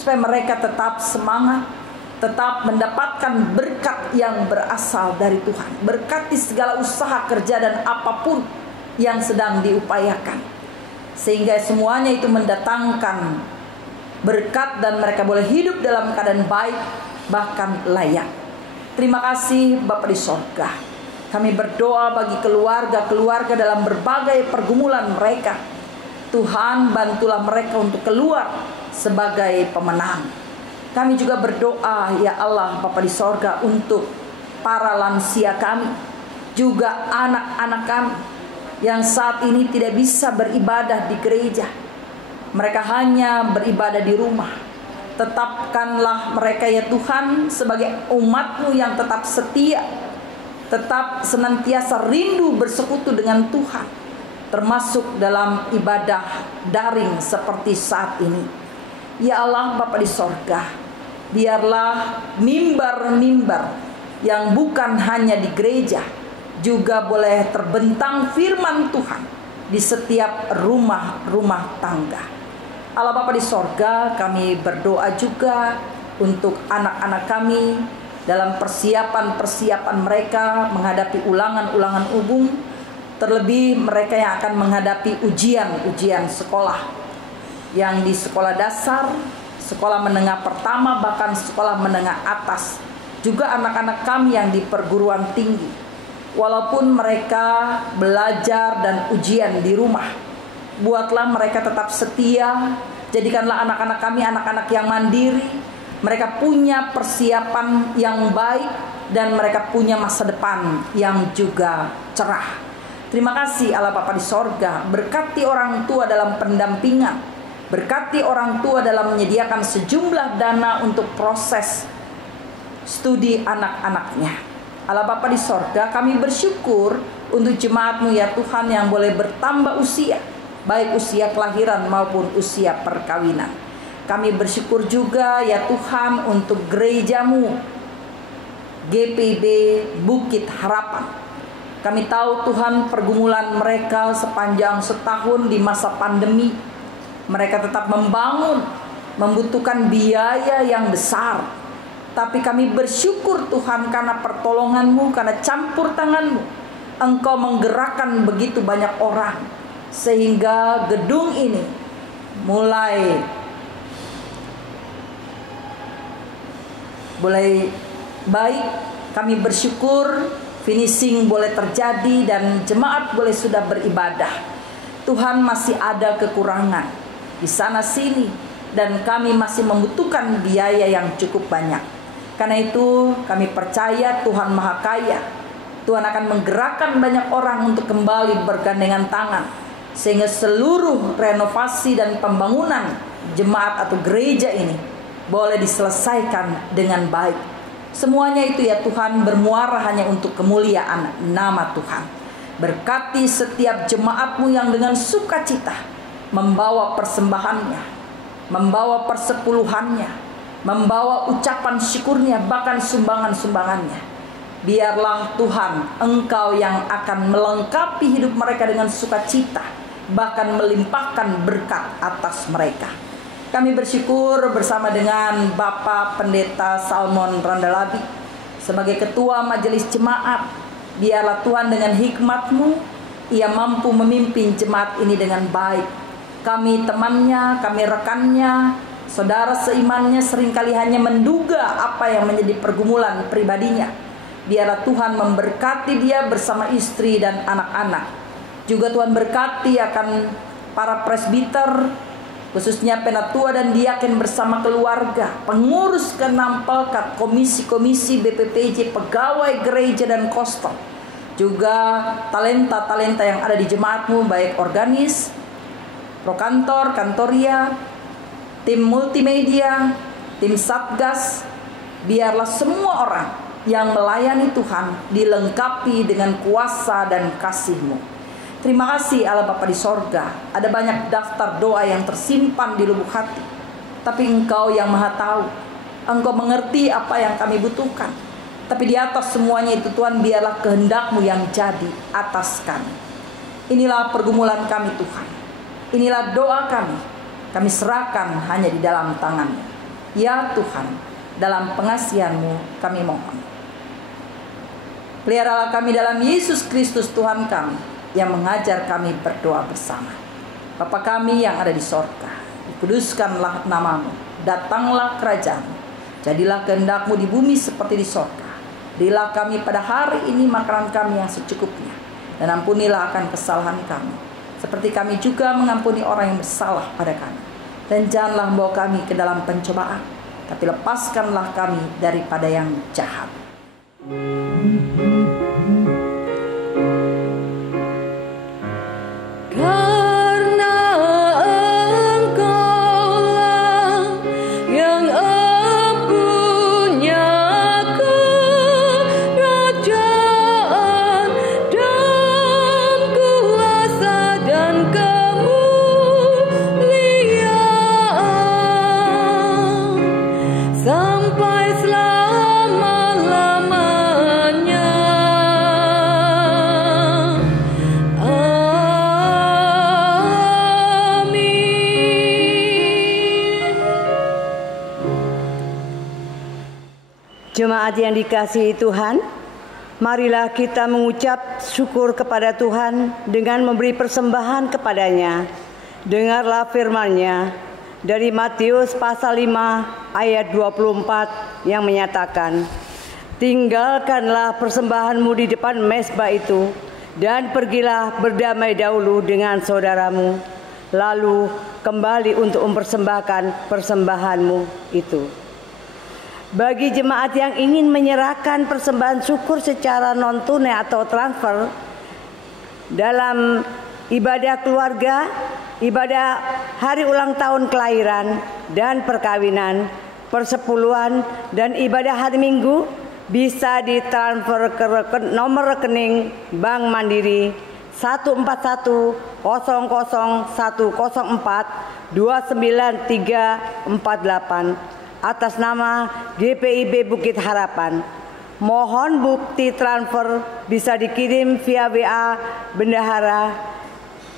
supaya mereka tetap semangat, tetap mendapatkan berkat yang berasal dari Tuhan. Berkati segala usaha kerja dan apapun yang sedang diupayakan, sehingga semuanya itu mendatangkan berkat dan mereka boleh hidup dalam keadaan baik, bahkan layak. Terima kasih Bapa di sorga. Kami berdoa bagi keluarga-keluarga dalam berbagai pergumulan mereka. Tuhan, bantulah mereka untuk keluar sebagai pemenang. Kami juga berdoa ya Allah Bapa di sorga untuk para lansia kami, juga anak-anak kami yang saat ini tidak bisa beribadah di gereja. Mereka hanya beribadah di rumah. Tetapkanlah mereka ya Tuhan sebagai umat-Mu yang tetap setia, tetap senantiasa rindu bersekutu dengan Tuhan, termasuk dalam ibadah daring seperti saat ini. Ya Allah Bapa di sorga, biarlah mimbar-mimbar yang bukan hanya di gereja juga boleh terbentang firman Tuhan di setiap rumah-rumah tangga. Allah Bapa di sorga, kami berdoa juga untuk anak-anak kami dalam persiapan-persiapan mereka menghadapi ulangan-ulangan umum, terlebih mereka yang akan menghadapi ujian-ujian sekolah, yang di sekolah dasar, sekolah menengah pertama, bahkan sekolah menengah atas, juga anak-anak kami yang di perguruan tinggi. Walaupun mereka belajar dan ujian di rumah, buatlah mereka tetap setia. Jadikanlah anak-anak kami anak-anak yang mandiri. Mereka punya persiapan yang baik, dan mereka punya masa depan yang juga cerah. Terima kasih Allah Bapa di sorga, berkati orang tua dalam pendampingan, berkati orang tua dalam menyediakan sejumlah dana untuk proses studi anak-anaknya. Allah Bapa di sorga, kami bersyukur untuk jemaat-Mu ya Tuhan yang boleh bertambah usia, baik usia kelahiran maupun usia perkawinan. Kami bersyukur juga ya Tuhan untuk gereja-Mu GPIB Bukit Harapan. Kami tahu Tuhan pergumulan mereka sepanjang setahun di masa pandemi. Mereka tetap membangun, membutuhkan biaya yang besar. Tapi kami bersyukur Tuhan karena pertolongan-Mu, karena campur tangan-Mu. Engkau menggerakkan begitu banyak orang. Sehingga gedung ini mulai baik. Kami bersyukur finishing boleh terjadi dan jemaat boleh sudah beribadah. Tuhan masih ada kekurangan di sana sini dan kami masih membutuhkan biaya yang cukup banyak. Karena itu kami percaya Tuhan Maha Kaya. Tuhan akan menggerakkan banyak orang untuk kembali bergandengan tangan sehingga seluruh renovasi dan pembangunan jemaat atau gereja ini boleh diselesaikan dengan baik. Semuanya itu ya Tuhan bermuara hanya untuk kemuliaan nama Tuhan. Berkati setiap jemaat-Mu yang dengan sukacita membawa persembahannya, membawa persepuluhannya, membawa ucapan syukurnya, bahkan sumbangan-sumbangannya. Biarlah Tuhan Engkau yang akan melengkapi hidup mereka dengan sukacita, bahkan melimpahkan berkat atas mereka. Kami bersyukur bersama dengan Bapak Pendeta Salmon Randalabi sebagai Ketua Majelis Jemaat. Biarlah Tuhan dengan hikmat-Mu Ia mampu memimpin jemaat ini dengan baik. Kami temannya, kami rekannya, saudara seimannya seringkali hanya menduga apa yang menjadi pergumulan pribadinya. Biarlah Tuhan memberkati dia bersama istri dan anak-anak. Juga Tuhan berkati akan para presbiter, khususnya penatua dan diaken bersama keluarga, pengurus ke-6 pelkat, komisi-komisi BPPJ, pegawai gereja dan kostel. Juga talenta-talenta yang ada di jemaat-Mu, baik organis, prokantor, kantoria, tim multimedia, tim satgas. Biarlah semua orang yang melayani Tuhan dilengkapi dengan kuasa dan kasih-Mu. Terima kasih Allah Bapa di sorga. Ada banyak daftar doa yang tersimpan di lubuk hati. Tapi Engkau yang Maha tahu. Engkau mengerti apa yang kami butuhkan. Tapi di atas semuanya itu Tuhan, biarlah kehendak-Mu yang jadi atas kami. Inilah pergumulan kami Tuhan. Inilah doa kami. Kami serahkan hanya di dalam tangan-Mu. Ya Tuhan, dalam pengasihan-Mu kami mohon. Peliharalah kami dalam Yesus Kristus Tuhan kami, yang mengajar kami berdoa bersama. Bapa kami yang ada di sorga, dikuduskanlah nama-Mu, datanglah kerajaan-Mu, jadilah kehendak-Mu di bumi seperti di sorga. Berilah kami pada hari ini makanan kami yang secukupnya, dan ampunilah akan kesalahan kami, seperti kami juga mengampuni orang yang bersalah pada kami. Dan janganlah membawa kami ke dalam pencobaan, tapi lepaskanlah kami daripada yang jahat. Jemaat yang dikasihi Tuhan, marilah kita mengucap syukur kepada Tuhan dengan memberi persembahan kepadanya. Dengarlah firman-Nya dari Matius pasal 5 ayat 24 yang menyatakan, "Tinggalkanlah persembahanmu di depan mezbah itu dan pergilah berdamai dahulu dengan saudaramu, lalu kembali untuk mempersembahkan persembahanmu itu." Bagi jemaat yang ingin menyerahkan persembahan syukur secara non-tunai atau transfer dalam ibadah keluarga, ibadah hari ulang tahun kelahiran dan perkawinan, persepuluhan, dan ibadah hari Minggu, bisa ditransfer ke nomor rekening Bank Mandiri 1410104294348 atas nama GPIB Bukit Harapan. Mohon bukti transfer bisa dikirim via WA Bendahara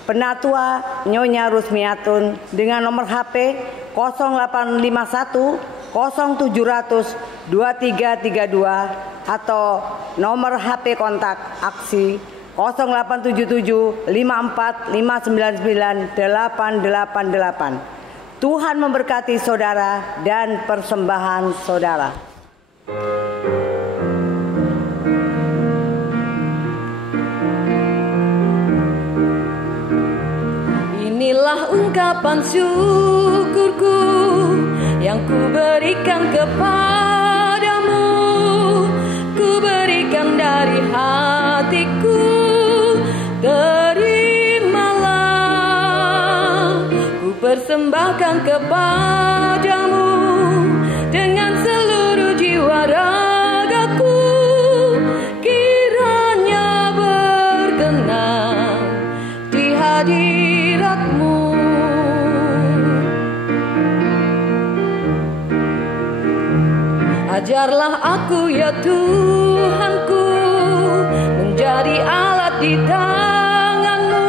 Penatua Nyonya Rusmiatun dengan nomor HP 0851 0700 2332 atau nomor HP kontak aksi 0877 54 599 888. Tuhan memberkati saudara dan persembahan saudara. Inilah ungkapan syukurku yang ku berikan kepadamu, ku berikan dari hatiku, terimalah. Ku persembahkan kepadamu dengan seluruh jiwa ragaku, kiranya berkenan di hadiratmu. Ajarlah aku ya Tuhanku menjadi alat di tanganmu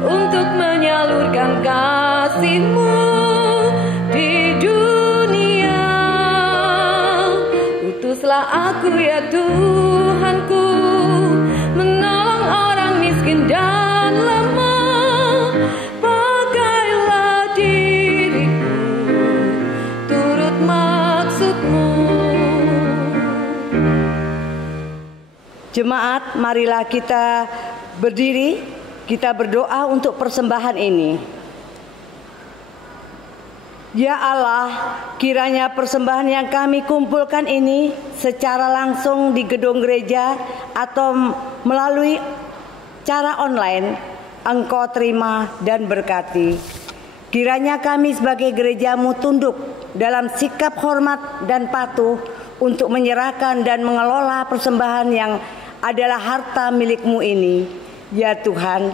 untuk menyalurkan kasih-Mu di dunia. Utuslah aku ya Tuhanku menolong orang miskin dan lemah. Pakailah diriku turut maksud-Mu. Jemaat, marilah kita berdiri, kita berdoa untuk persembahan ini. Ya Allah, kiranya persembahan yang kami kumpulkan ini secara langsung di gedung gereja atau melalui cara online, Engkau terima dan berkati. Kiranya kami sebagai gereja-Mu tunduk dalam sikap hormat dan patuh untuk menyerahkan dan mengelola persembahan yang adalah harta milik-Mu ini. Ya Tuhan,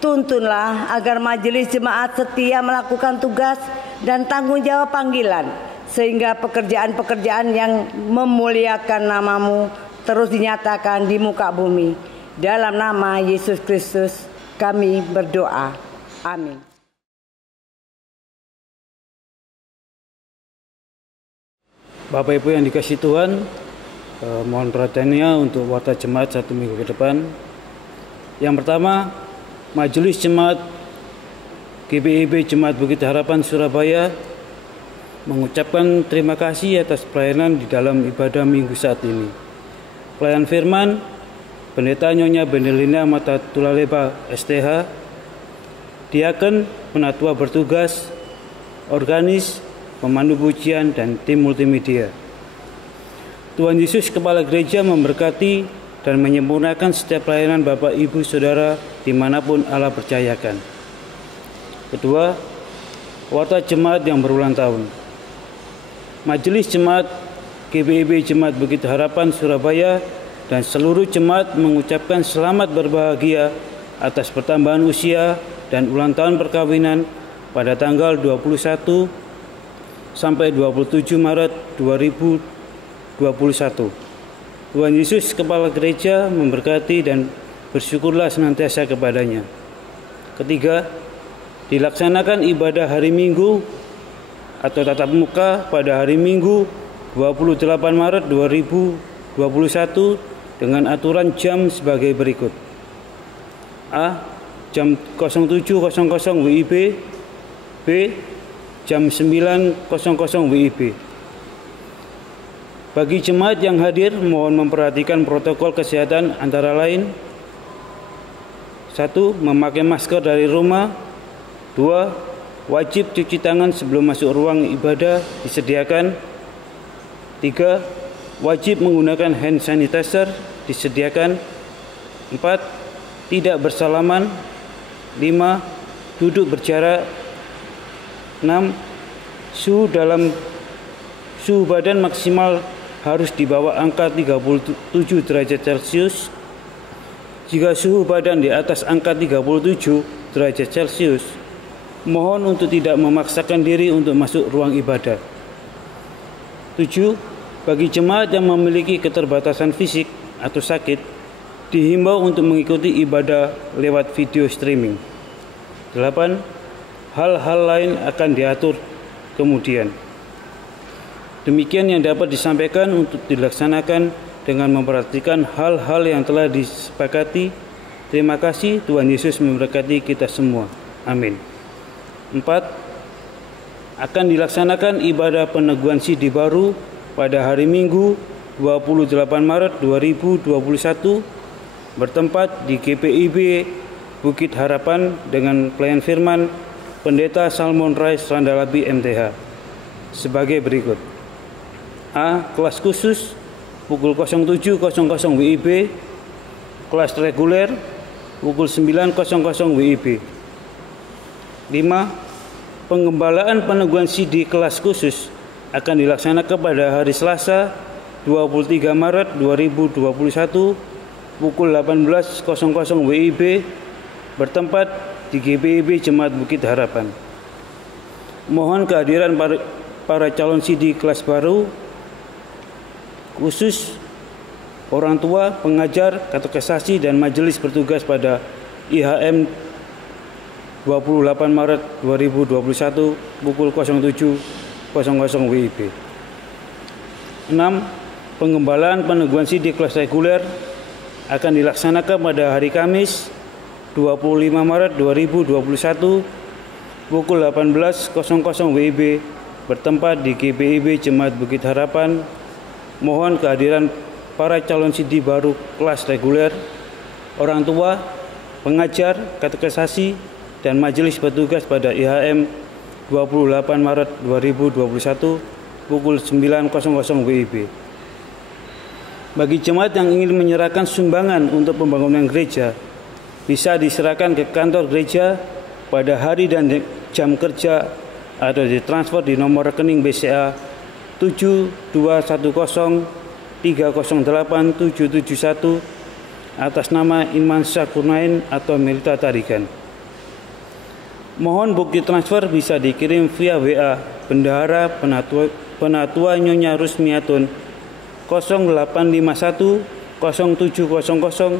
tuntunlah agar majelis jemaat setia melakukan tugas dan tanggung jawab panggilan, sehingga pekerjaan-pekerjaan yang memuliakan nama-Mu terus dinyatakan di muka bumi. Dalam nama Yesus Kristus kami berdoa. Amin. Bapak Ibu yang dikasihi Tuhan, mohon perhatiannya untuk warta jemaat 1 minggu ke depan. Yang pertama, Majelis Jemaat GPIB Jemaat Bukit Harapan Surabaya mengucapkan terima kasih atas pelayanan di dalam ibadah minggu saat ini. Pelayan firman, Pendeta Nyonya Bendelina Mata Tulaleba STH, Diaken, Penatua bertugas, Organis, pemandu pujian, dan tim multimedia. Tuhan Yesus Kepala Gereja memberkati dan menyempurnakan setiap pelayanan Bapak Ibu Saudara dimanapun Allah percayakan. Kedua, warta jemaat yang berulang tahun. Majelis Jemaat GPIB Jemaat Bukit Harapan Surabaya dan seluruh jemaat mengucapkan selamat berbahagia atas pertambahan usia dan ulang tahun perkawinan pada tanggal 21 sampai 27 Maret 2021. Tuhan Yesus Kepala Gereja memberkati dan bersyukurlah senantiasa kepadanya. Ketiga, dilaksanakan ibadah hari Minggu atau tatap muka pada hari Minggu 28 Maret 2021 dengan aturan jam sebagai berikut. A. Jam 07.00 WIB. B. Jam 9.00 WIB. Bagi jemaat yang hadir, mohon memperhatikan protokol kesehatan antara lain: 1. Memakai masker dari rumah. 2. Wajib cuci tangan sebelum masuk ruang ibadah disediakan. 3. Wajib menggunakan hand sanitizer disediakan. 4. Tidak bersalaman. 5. Duduk berjarak. 6. Suhu badan maksimal harus di bawah angka 37 derajat Celcius. Jika suhu badan di atas angka 37 derajat Celcius, mohon untuk tidak memaksakan diri untuk masuk ruang ibadah. 7. Bagi jemaat yang memiliki keterbatasan fisik atau sakit, dihimbau untuk mengikuti ibadah lewat video streaming. 8. Hal-hal lain akan diatur kemudian. Demikian yang dapat disampaikan untuk dilaksanakan dengan memperhatikan hal-hal yang telah disepakati. Terima kasih. Tuhan Yesus memberkati kita semua. Amin. 4. Akan dilaksanakan ibadah peneguhan CD baru pada hari Minggu 28 Maret 2021 bertempat di GPIB Bukit Harapan dengan pelayan firman Pendeta Salmon Rais Randalabi MTH sebagai berikut. A. Kelas khusus pukul 07.00 WIB. Kelas reguler pukul 9.00 WIB. 5. Pengembalaan peneguhan CD kelas khusus akan dilaksanakan pada hari Selasa 23 Maret 2021 pukul 18.00 WIB bertempat di GPIB Jemaat Bukit Harapan. Mohon kehadiran para calon CD kelas baru, khusus orang tua, pengajar, katekisasi, dan majelis bertugas pada IHM 28 Maret 2021 pukul 07.00 WIB. 6. Pengembalaan peneguhan CD kelas reguler akan dilaksanakan pada hari Kamis 25 Maret 2021 pukul 18.00 WIB bertempat di GPIB Jemaat Bukit Harapan. Mohon kehadiran para calon CD baru kelas reguler, orang tua, pengajar, katekisasi, dan majelis bertugas pada IHM 28 Maret 2021 pukul 9.00 WIB. Bagi jemaat yang ingin menyerahkan sumbangan untuk pembangunan gereja, bisa diserahkan ke kantor gereja pada hari dan jam kerja atau ditransfer di nomor rekening BCA 7210308771 atas nama Iman Syahkurnain atau Melita Tarigan. Mohon bukti transfer bisa dikirim via WA Bendahara Penatua Nyonya Rusmiatun 0851 0700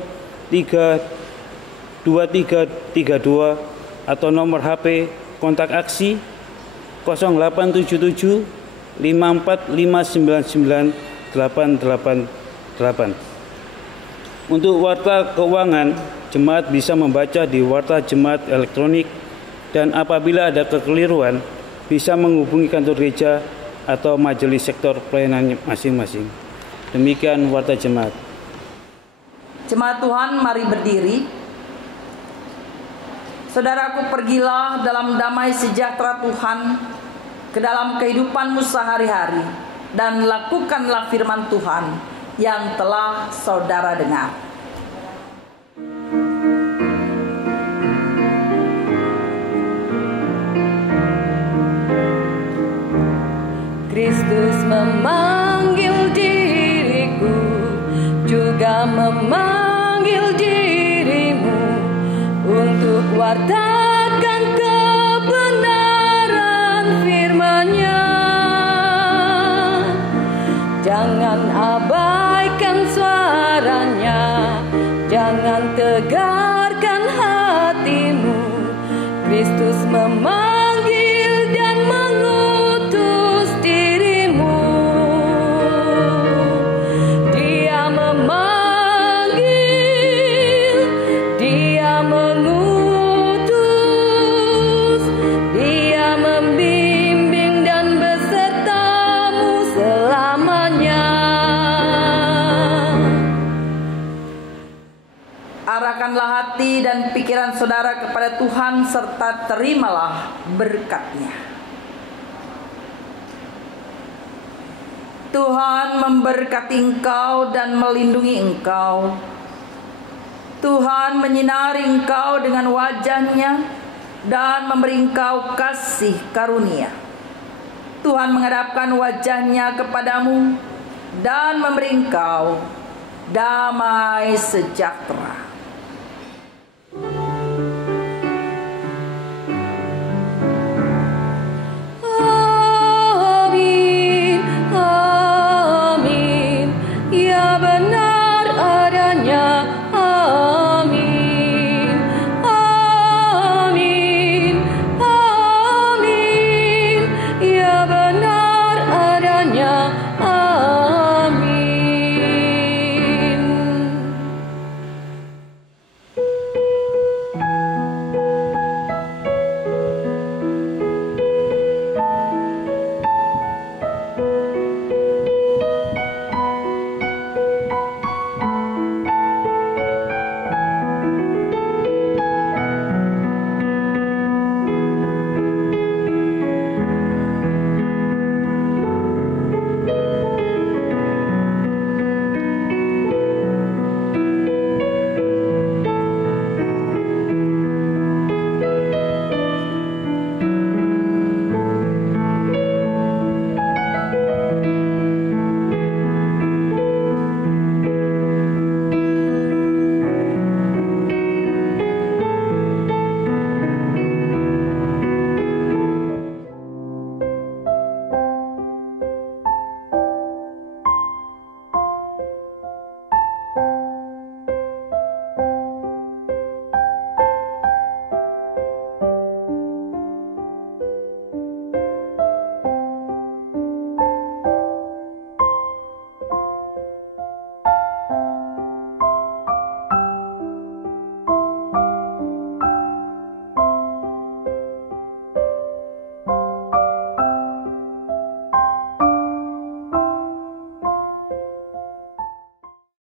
32332 atau nomor HP kontak aksi 0877 5459988. Untuk warta keuangan, jemaat bisa membaca di warta jemaat elektronik, dan apabila ada kekeliruan bisa menghubungi kantor gereja atau majelis sektor pelayanan masing-masing. Demikian warta jemaat. Jemaat Tuhan, mari berdiri. Saudaraku, pergilah dalam damai sejahtera Tuhan ke dalam kehidupanmu sehari-hari dan lakukanlah firman Tuhan yang telah saudara dengar. Kristus memanggil diriku, juga memanggil dirimu untuk wartakan kebenaran firman-Nya. Jangan abaikan suaranya, jangan tegarkan hatimu. Kristus memanggil dan mengutus dirimu. Dia memanggil, Dia mengutus, Dia membimbing dan besertamu selamanya. Arahkanlah hati dan pikiran saudara kepada Tuhan serta terimalah berkat-Nya. Tuhan memberkati engkau dan melindungi engkau. Tuhan menyinari engkau dengan wajah-Nya dan memberi engkau kasih karunia. Tuhan menghadapkan wajah-Nya kepadamu dan memberi engkau damai sejahtera.